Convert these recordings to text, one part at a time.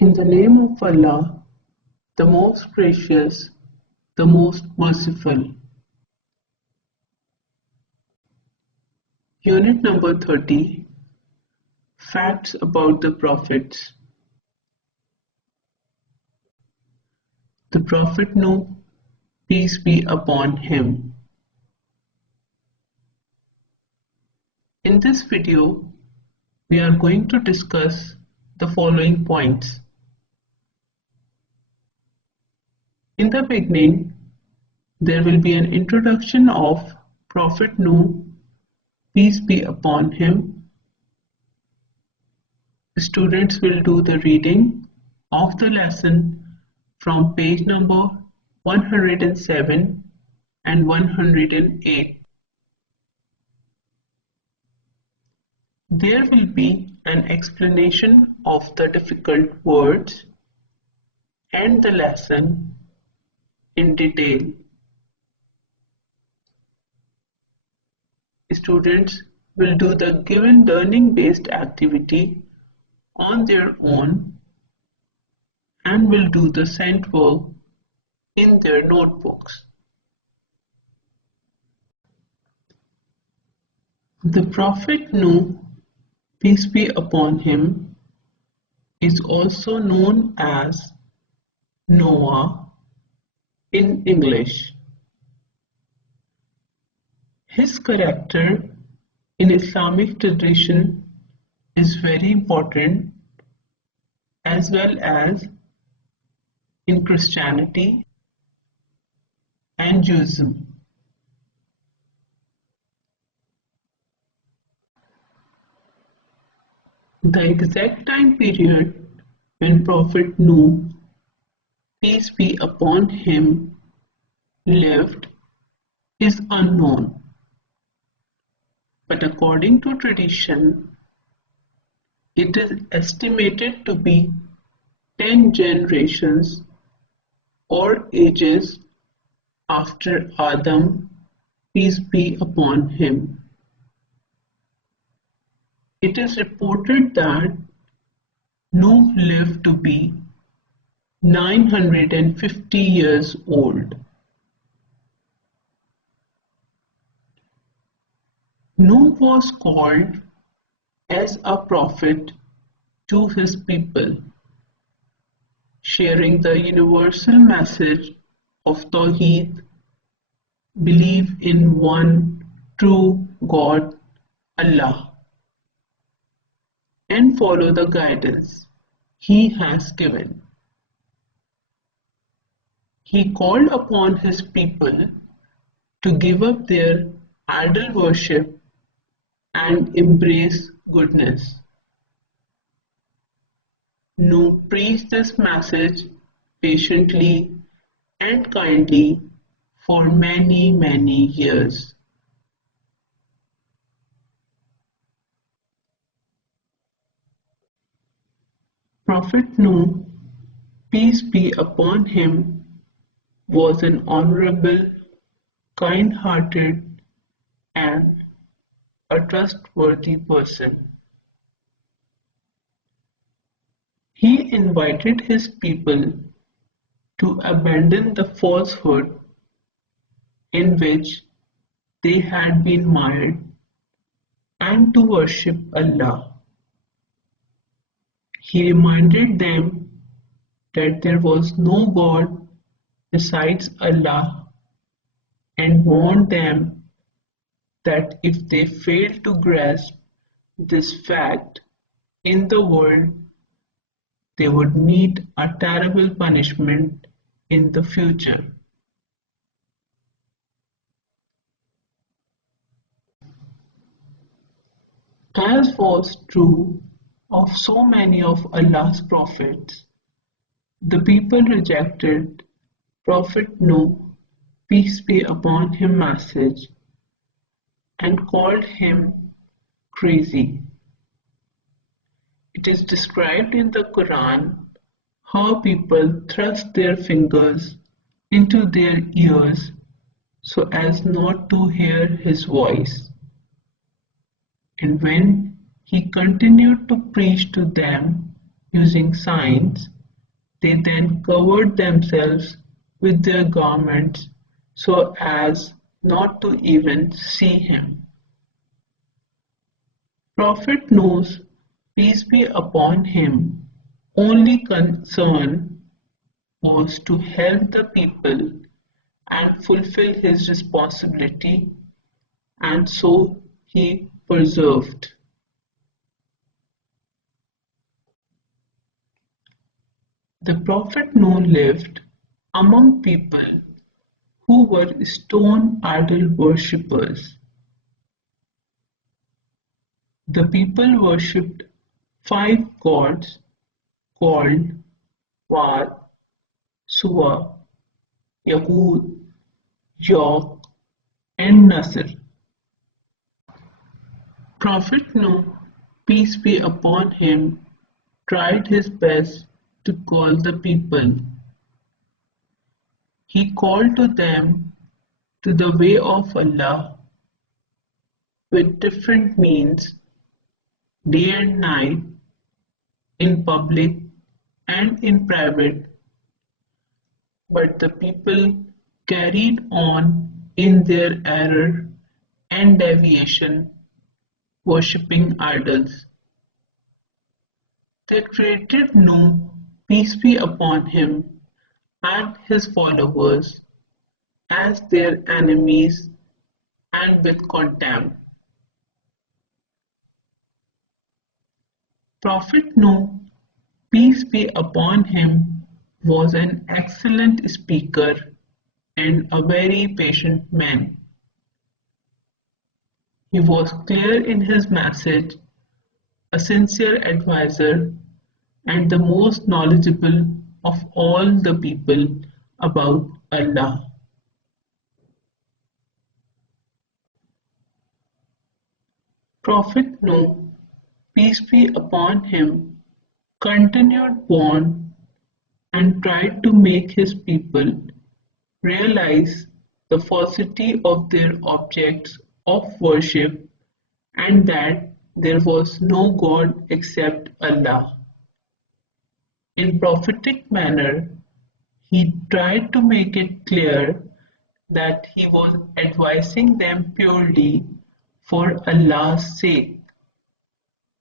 In the name of Allah, the most gracious, the most merciful. Unit number 30. Facts about the Prophets. The Prophet Nuh, peace be upon him. In this video, we are going to discuss the following points. In the beginning, there will be an introduction of Prophet Nuh, peace be upon him. Students will do the reading of the lesson from page number 107 and 108. There will be an explanation of the difficult words and the lesson in detail. Students will do the given learning-based activity on their own and will do the sent work in their notebooks. The Prophet Nuh, peace be upon him, is also known as Noah in English. His character in Islamic tradition is very important, as well as in Christianity and Judaism. The exact time period when Prophet Nuh, peace be upon him, lived is unknown. But according to tradition, it is estimated to be 10 generations or ages after Adam, peace be upon him. It is reported that Nuh lived to be 950 years old. Nuh was called as a prophet to his people, sharing the universal message of Tawheed, believe in one true God, Allah, and follow the guidance He has given. He called upon his people to give up their idol worship and embrace goodness. Nuh preached this message patiently and kindly for many, many years. Prophet Nuh, peace be upon him, was an honorable, kind-hearted, and a trustworthy person. He invited his people to abandon the falsehood in which they had been mired and to worship Allah. He reminded them that there was no God besides Allah and warned them that if they failed to grasp this fact in the world, they would meet a terrible punishment in the future. As was true of so many of Allah's prophets, the people rejected Prophet Nuh, peace be upon him, message and called him crazy. It is described in the Quran how people thrust their fingers into their ears so as not to hear his voice. And when he continued to preach to them, using signs. They then covered themselves with their garments so as not to even see him. Prophet Noah's, peace be upon him, only concern was to help the people and fulfill his responsibility, and so he persevered. The prophet Noah lived among people who were stone idol worshippers. The people worshipped five gods called Wat, Suwa, Yahud, Yog, and Nasr. Prophet Noah, peace be upon him, tried his best to call the people. He called to them to the way of Allah with different means, day and night, in public and in private, but the people carried on in their error and deviation, worshipping idols. They treated Noah, peace be upon him, and his followers as their enemies and with contempt. Prophet Noah, peace be upon him, was an excellent speaker and a very patient man. He was clear in his message, a sincere adviser, and the most knowledgeable of all the people about Allah. Prophet Noah, peace be upon him, continued on and tried to make his people realize the falsity of their objects of worship and that there was no God except Allah. In prophetic manner, he tried to make it clear that he was advising them purely for Allah's sake,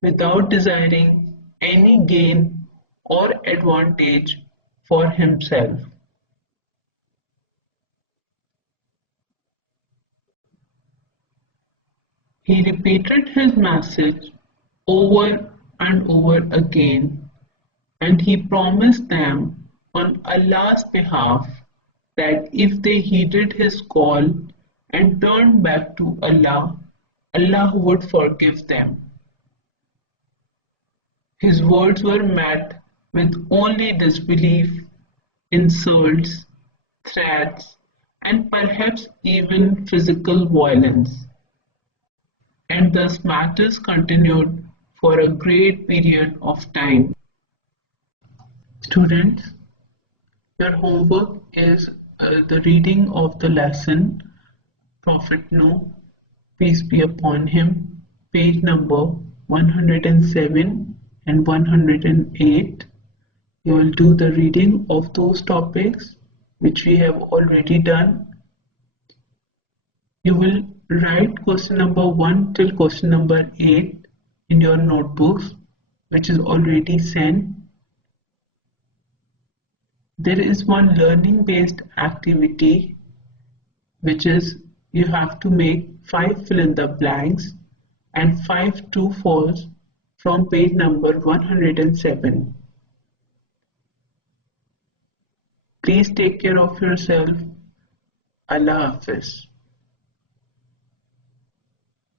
without desiring any gain or advantage for himself. He repeated his message over and over again, and he promised them on Allah's behalf that if they heeded his call and turned back to Allah, Allah would forgive them. His words were met with only disbelief, insults, threats, and perhaps even physical violence. And thus matters continued for a great period of time. Students, your homework is the reading of the lesson Prophet Noah, peace be upon him, page number 107 and 108. You will do the reading of those topics which we have already done. You will write question number 1 till question number 8 in your notebooks, which is already sent. There is one learning based activity, which is you have to make 5 fill in the blanks and 5 true false from page number 107. Please take care of yourself. Allah Hafiz.